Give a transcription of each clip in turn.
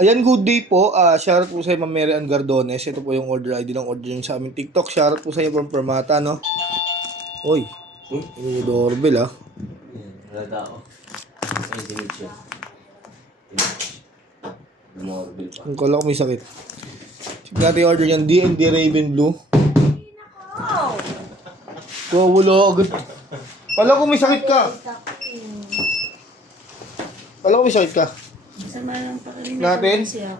Ayan, good day po. Shoutout po sa Ma'am Mary Ann Gardones. Ito po yung order ID ng order nyo sa aming TikTok. Shoutout po sa inyo from Permata, no? Uy, yung doorbell, ah. Yan, halata ako. Ay, dinit siya. Doorbell pa. Ang kala ko may sakit. Check natin yung order niyan. D&D Raven Blue. Wala agad. Kala ko may sakit ka. Kala ko may sakit ka. Sama lang pa rin Natin? siya.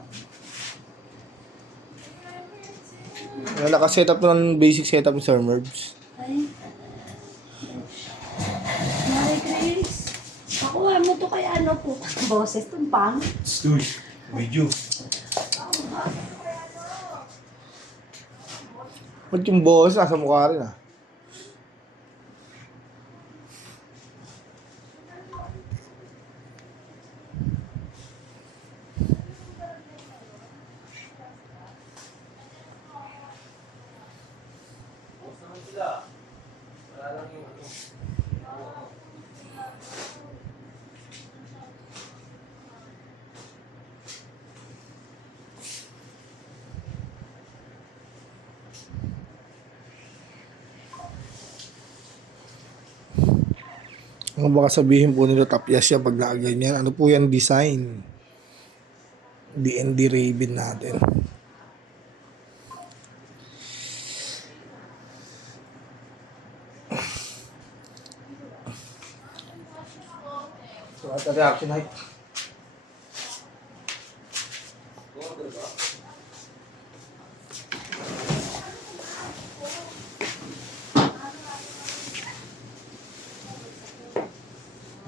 Nakaset up ng basic setup ni Sir Merbs. Ay. Mary Grace. Nakuha mo to kay ano po. Boses tumpang. Stush, video. Ba't yung boss nasa mukha rin, ah? Ang baka sabihin po nila tapyas siya pag nakaganyan. Ano po yan design? D&D Raven natin. So, at reaction height.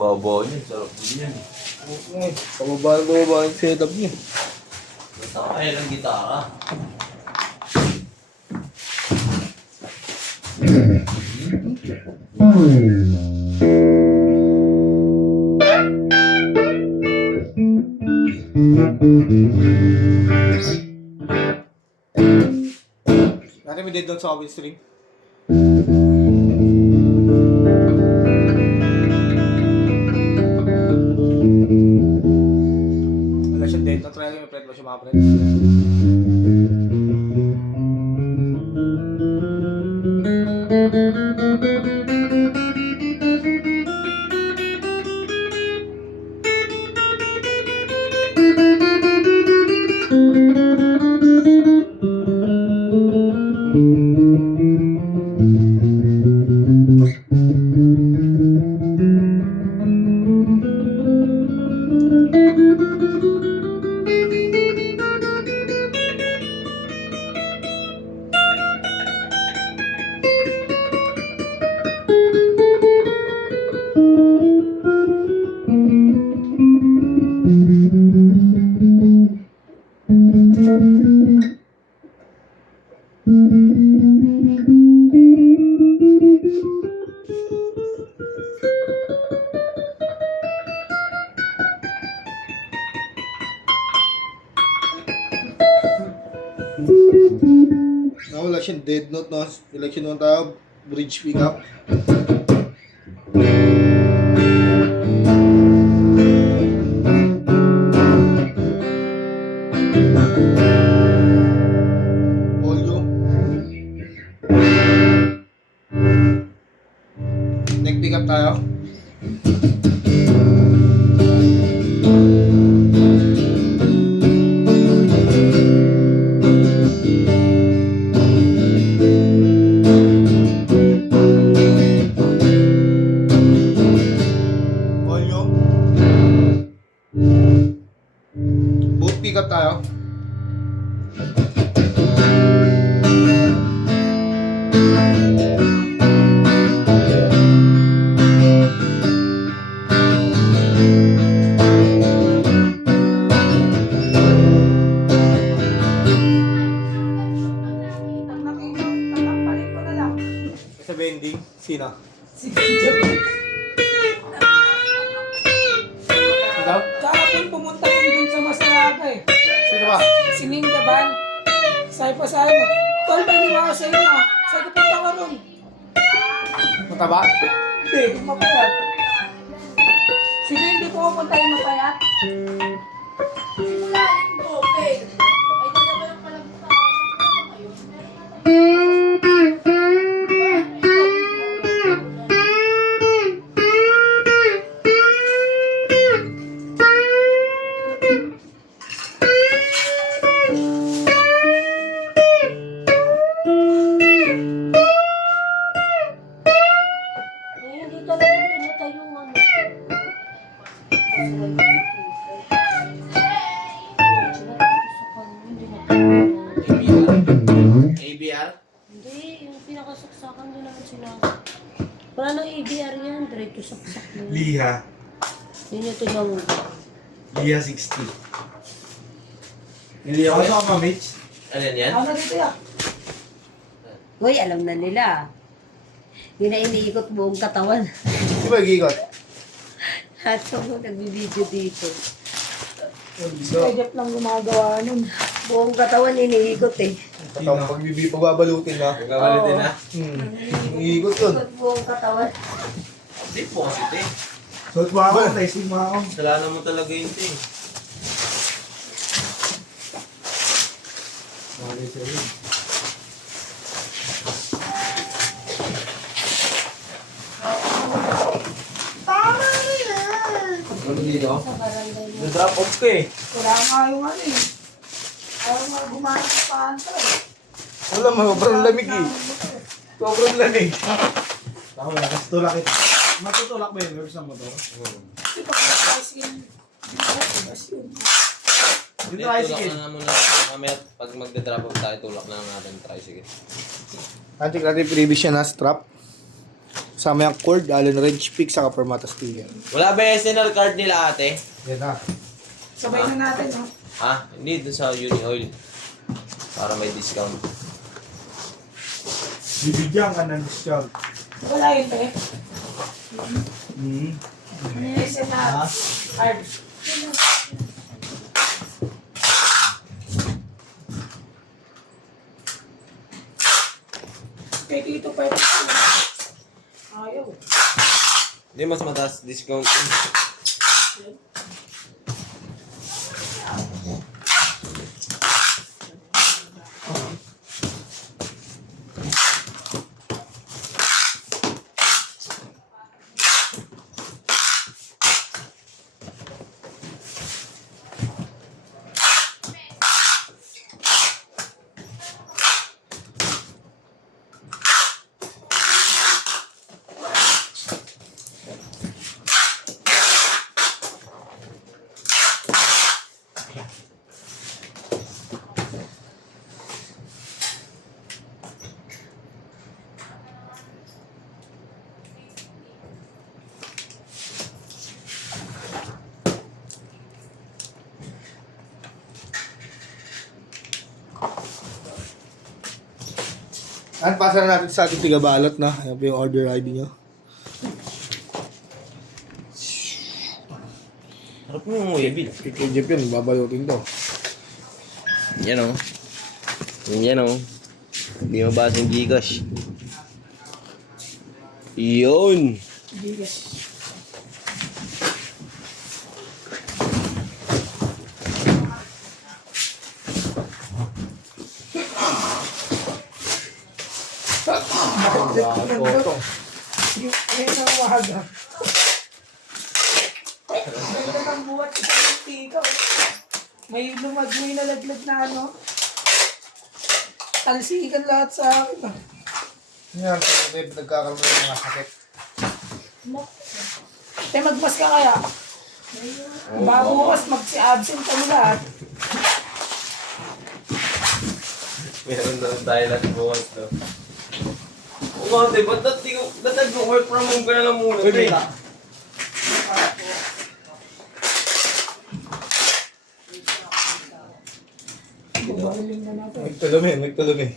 Babaw niya, sarap din yan. Pababa yung setup niya. Basta kaya ng gitara. Natin may dead down sa kabin string. Wala siyang dead note. Try lang yung fret ba siya mga friends. Wala siyang dead note, no? Election naman tayo, bridge pickup. Volume. Neck pickup tayo. Volume. Boot pickup tayo. Tatakparin ko na lang. Sa bending, sino? Ikaw? Kahapon pumunta yun dun sa Masalaga eh. Sino ba? Si Ninga Ban. Sabi pa sa mo, tol, may liwa sa inyo ah. Sabi ko, punta ka ron. Mataba? Hindi, mapayat. Sige, hindi po pumunta yung mapayat. Simula rin po. sinabi. Wala nang ABR yan. Diretso saksak mo. Liha. Yun yung tinawag. Liha 60. Hindi ako sa kamamits. Ano yan? Ano dito yan? Uy, alam na nila. Hindi na iniikot buong katawan. Di ba gigot? At so, nagbibideo dito. Si Rejep lang gumagawa nun. Buong katawan iniikot eh. Katang pagbabalutin na. Pagkabalitin na. Iikot yun. Ikot buong katawan. Hindi po kasi te. Suot mo ako, naising mo ako. Kasalanan mo talaga yun te. Mali sa'yo. Ano dito? Sa barangay mo. Na-drop off ko eh. Wala nga yung ano eh. Ayaw nga gumana sa panta eh. Wala, sobrang lamig eh. Sobrang lamig. Ako na, kasi tulak ito. Matutulak ba yung nerves ng motor? Hindi pa kasi yun. Yun. Yung Tulak tricycle. na muna. Mamaya pag magda-drop off tayo, tulak na natin yung tricycle. Antik natin previous yan na strap. Kasama yung cord, Allen wrench, pick, saka permata steel. Wala ba yung SNL card nila ate? Yan na. Sabay na natin, no? Ha? Hindi, dun sa Uni Oil. Para may discount. Bibigyan ka ng discount. Wala yun, pe. Hmm. Ano yung isa na card? Kay Tito pa ito. Ayaw. Hindi, mas mataas discount. At pasa na natin sa ating tigabalot na. Ayan po yung order ID nyo. Harap mo yung wavy. Kay Jeff yun, babalutin to. Yan o. Yan o. Hindi mabasa yung Gcash. Yun. Bigas. Photo. Yung ayun ang waga. Ganda ng buhat sa ng tikaw. May may nalaglag na ano. Talsikan lahat sa akin. Yan, so Jeff, nagkakaroon ng mga sakit. Magmas ka kaya. Bago bukas magsi-absent kami lahat. Meron daw tayo lahat bukas to. Oo ate, ba't nag-work from home ka na lang muna? Uy, Uy, Bubaling na natin. Nagtulumi.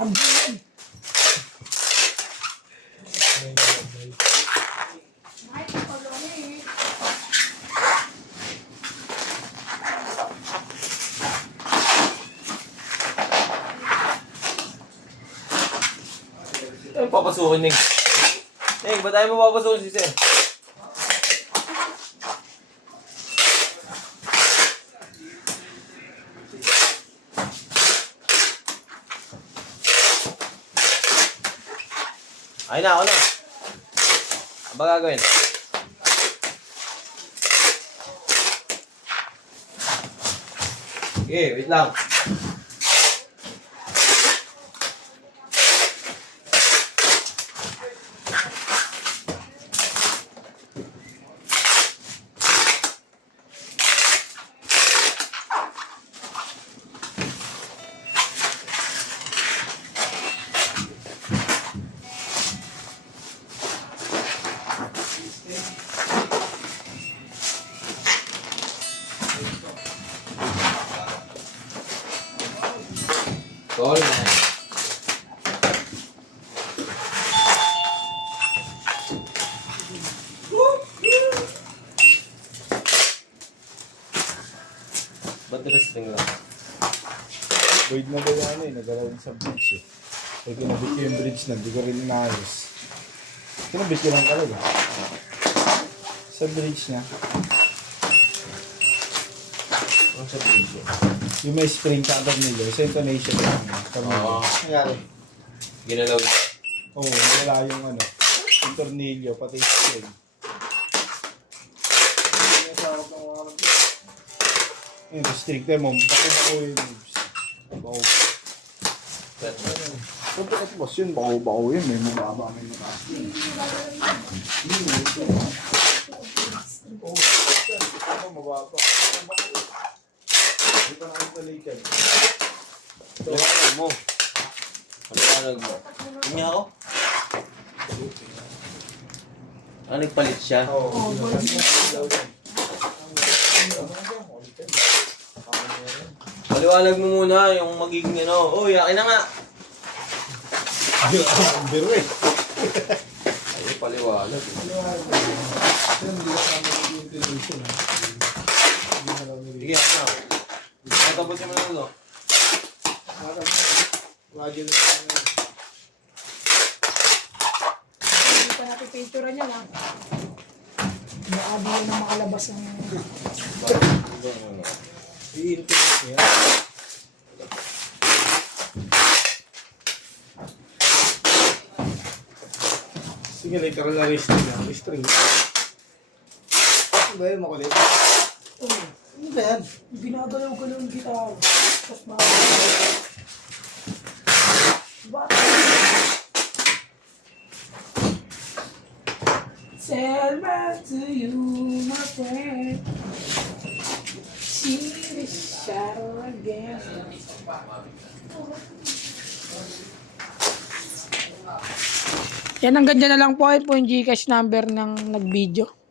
Ang bulan. ay, papasukin Ning. Ning, ba't tayo mo papasukin si Sir? Ay na, ako na. Ano ba gagawin? Okay, wait lang. Call na. Ba't wrestling lang? Void na ba yung ano eh, nagalaw yung sa bridge eh. Kaya kinabit ko yung bridge na, hindi ko rin inaayos. Kinabit ko lang talaga. Sa bridge niya, Ang sa video. yung may spring sa tornilyo, sa intonation lang. Oo. Nangyari. Ginalaw. Oo, wala yung ano, yung tornilyo, pati yung spring. Yung restrictor mo, bako yung moves. Bako. Siyempre at boss yun, bako yun, may mababa, may mataas yun. Oo, ito mababa. Dito na ang talikan. Paliwanag mo. Paliwanag mo. Hindi ako? Ah, nagpalit siya? Oo, Paliwanag mo muna yung magiging ano. Oh, yakin na nga. ang biro eh. Ay, paliwanag. Sige, ano? Natapusin mo na ulo. Hindi pa natin picture niya lang. Baka di na makalabas ng... Sige, literal na restring na. Restring. Ano ba yun, makulit? Ano ba yan? Ginagalaw-galaw yung gitara. Tapos mga... Diba? Tell back to you, my friend. See the shadow again. Yan, hanggang dyan na lang po. Ayun po yung Gcash number ng nag-video.